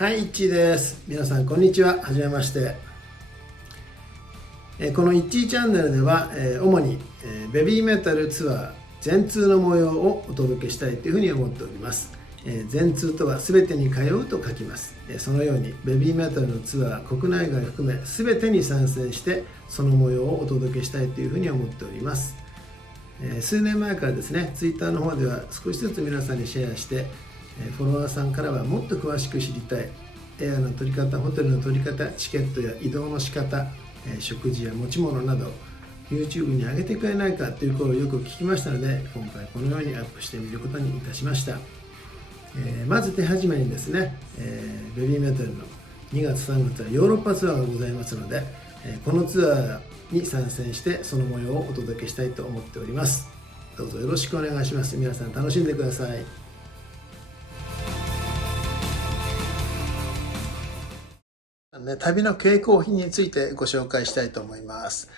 はい、いっちーです。皆さんこんにちは。はじめまして。このいっちーチャンネルでは、主にベビーメタルツアー全通の模様をお届けしたいというふうに思っております。全通とは全てに通うと書きます。そのようにベビーメタルのツアー国内外含め全てに参戦してその模様をお届けしたいというふうに思っております。数年前からですね、ツイッターの方では少しずつ皆さんにシェアしてフォロワーさんからはもっと詳しく知りたいエアの取り方、ホテルの取り方、チケットや移動の仕方、食事や持ち物など YouTube に上げてくれないかという声をよく聞きましたので、今回このようにアップしてみることにいたしました。まず手始めにですね、ベビーメタルの2月3月はヨーロッパツアーがございますので、このツアーに参戦してその模様をお届けしたいと思っております。どうぞよろしくお願いします。皆さん楽しんでください。旅の携行品についてご紹介したいと思います。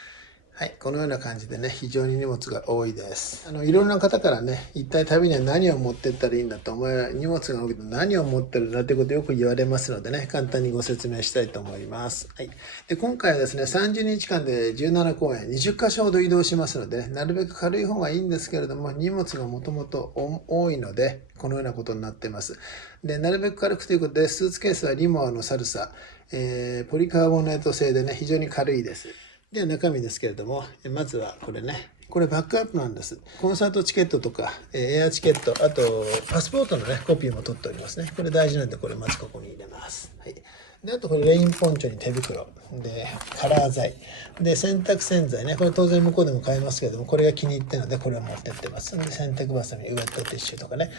はい、このような感じでね、非常に荷物が多いです。いろんな方からね、一体旅には何を持ってったらいいんだと、お前は荷物が多いけど何を持ってるんだということをよく言われますのでね、簡単にご説明したいと思います。はい、で今回はですね、30日間で17公演、20カ所ほど移動しますので、なるべく軽い方がいいんですけれども、荷物がもともと多いので、このようなことになっています。で、なるべく軽くということで、スーツケースはリモアのサルサ、ポリカーボネート製でね、非常に軽いです。では中身ですけれども、まずはこれね、これバックアップなんです。コンサートチケットとか、エアチケット、あとパスポートのね、コピーも取っておりますね。これ大事なんで、これまずここに入れます。はい。で、あとこれレインポンチョに手袋。で、カラー剤。で、洗濯洗剤ね。これ当然向こうでも買えますけれども、これが気に入ってるので、これを持ってってます。で、洗濯バサミ、ウェットティッシュとかね。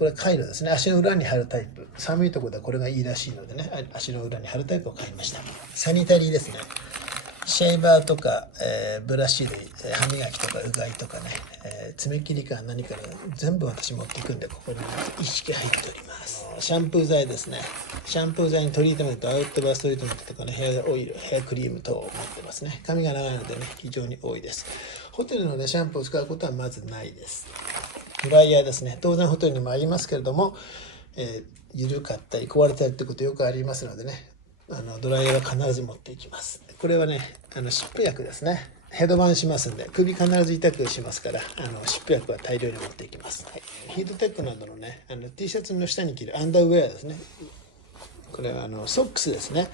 これカイロですね。足の裏に貼るタイプ。寒いところではこれがいいらしいのでね、足の裏に貼るタイプを買いました。サニタリーですね。シェーバーとか、ブラシ類、歯磨きとかうがいとかね、爪切りか何か全部私持っていくんで、ここに一式入っております。シャンプー剤ですね。シャンプー剤にトリートメント、アウトバーストリートメントとかね、ヘアオイル、ヘアクリーム等を持ってますね。髪が長いのでね、非常に多いです。ホテルのね、シャンプーを使うことはまずないです。ドライヤーですね。当然ホテルにもありますけれども、緩かったり壊れたりってことよくありますのでね、ドライヤーは必ず持っていきます。これはね、湿布薬ですね。ヘドバンしますんで、首必ず痛くしますから、湿布薬は大量に持っていきます。はい、ヒートテックなどのね、T シャツの下に着るアンダーウェアですね。これはソックスですね。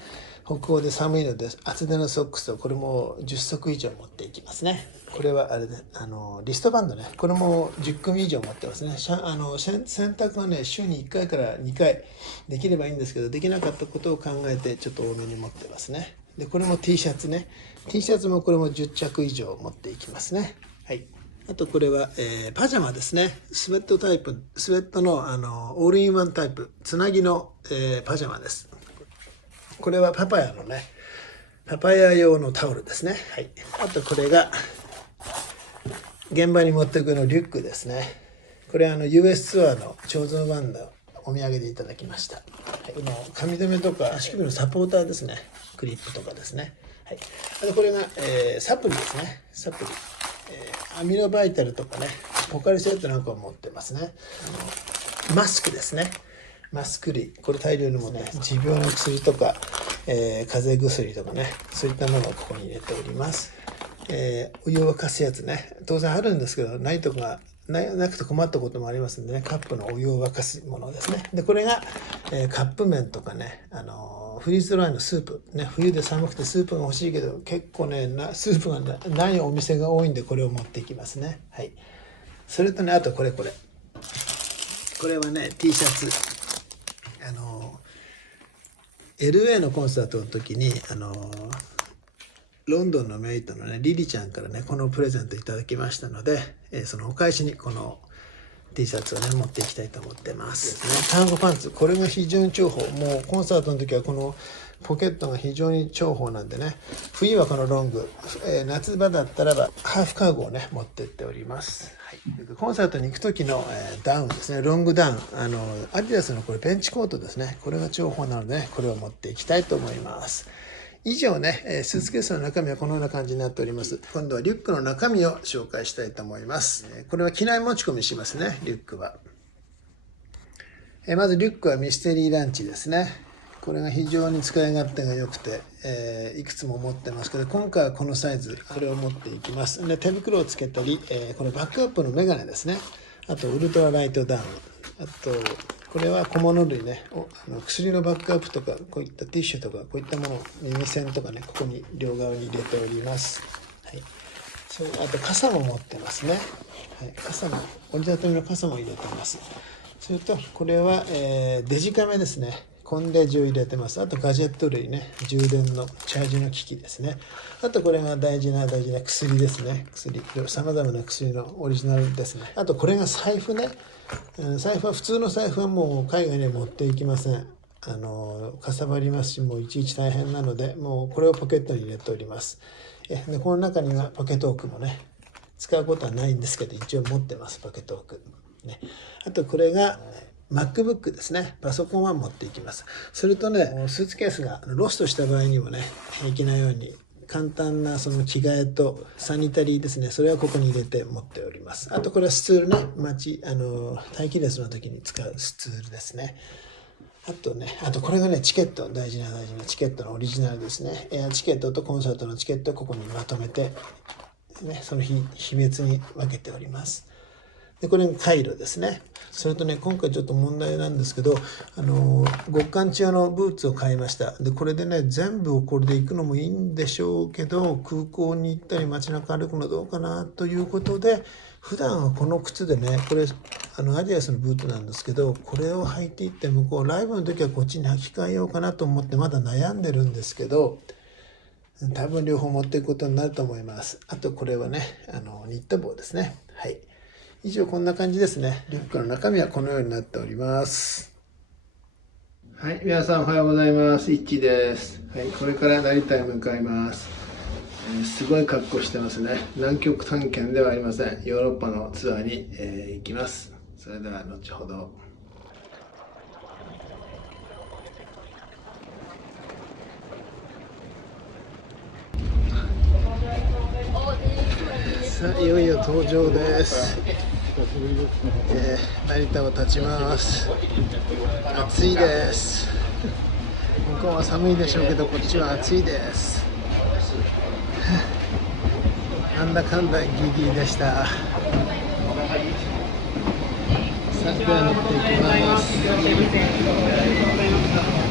北欧で寒いので厚手のソックスをこれも10足以上持っていきますね。これはあれでリストバンドね、これも10組以上持ってますね。洗濯はね、週に1回から2回できればいいんですけど、できなかったことを考えてちょっと多めに持ってますね。でこれも T シャツね、 T シャツもこれも10着以上持っていきますね。はい。あとこれは、パジャマですね。スウェットタイプ、スウェットの、オールインワンタイプ、つなぎの、パジャマです。これはパパヤのね、パパヤ用のタオルですね。はい。あとこれが、現場に持っていくのリュックですね。これUS ツアーのチョーズンワンのお土産でいただきました。はい、この髪留めとか足首のサポーターですね。クリップとかですね。はい。あとこれが、サプリですね。サプリ。アミノバイタルとかね、ポカリセットなんかを持ってますね。マスクですね。マスク類、これ大量に持ってます。持病の薬とか、風邪薬とかね、そういったものをここに入れております。お湯を沸かすやつね、当然あるんですけど、ないとかなくて困ったこともありますんでね、カップのお湯を沸かすものですね。で、これが、カップ麺とかね、フリーズドライのスープ、ね、冬で寒くてスープが欲しいけど、結構ね、スープがないお店が多いんで、これを持っていきますね。はい。それとね、あとこれ。これはね、T シャツ。LA のコンサートの時に、ロンドンのメイトのね、リリちゃんからね、このプレゼントいただきましたので、そのお返しにこの T シャツをね、持っていきたいと思ってます。タンゴパンツ、これが非常に重宝。もうコンサートの時はこのポケットが非常に重宝なんでね、冬はこのロング、夏場だったらばハーフカーゴをね、持ってっております。はい、コンサートに行く時の、ダウンですね、ロングダウン、アディダスのこれベンチコートですね、これが重宝なので、ね、これを持っていきたいと思います。以上ね、スーツケースの中身はこのような感じになっております。今度はリュックの中身を紹介したいと思います。これは機内持ち込みしますね、リュックは。まずリュックはミステリーランチですね。これが非常に使い勝手が良くて、いくつも持ってますけど、今回はこのサイズ、これを持っていきます。で、手袋をつけたり、これバックアップのメガネですね。あと、ウルトラライトダウン。あと、これは小物類ね。薬のバックアップとか、こういったティッシュとか、こういったもの、耳栓とかね、ここに両側に入れております。はい。あと、傘も持ってますね。はい。傘も、折りたたみの傘も入れてます。それと、これは、デジカメですね。コンデジを入れてます。あとガジェット類ね。充電のチャージの機器ですね。あとこれが大事な薬ですね。様々な薬のオリジナルですね。あとこれが財布ね。財布は普通の財布はもう海外には持っていきません。かさばりますし、もういちいち大変なので、もうこれをポケットに入れております。でこの中にはポケットオークもね、使うことはないんですけど、一応持ってます、ポケットオーク。ね、あとこれが、MacBook ですね。パソコンは持っていきます。それとね、スーツケースがロストした場合にもね、平気なように、簡単なその着替えとサニタリーですね。それはここに入れて持っております。あとこれはスツールね。待機列の時に使うスツールですね。あとこれがね、チケット、大事なチケットのオリジナルですね。エアチケットとコンサートのチケットをここにまとめて、ね、その日別に分けております。で、これがカイロですね。それとね、今回ちょっと問題なんですけど、極寒中のブーツを買いました。で、これでね、全部をこれで行くのもいいんでしょうけど、空港に行ったり街中歩くのどうかなということで、普段はこの靴でね、これ、アディダスのブーツなんですけど、これを履いていって向こう、ライブの時はこっちに履き替えようかなと思ってまだ悩んでるんですけど、多分両方持っていくことになると思います。あとこれはね、ニット帽ですね。はい。以上こんな感じですね。リュックの中身はこのようになっております。はい、皆さんおはようございます。イッチーです。はい、これから成田へ向かいます。すごい格好してますね。南極探検ではありません。ヨーロッパのツアーに、行きます。それでは後ほど。さあ、いよいよ登場です。成田を立ちます。暑いです。向こうは寒いでしょうけど、こっちは暑いです。なんだかんだギリでした。さあ、では乗っていきます。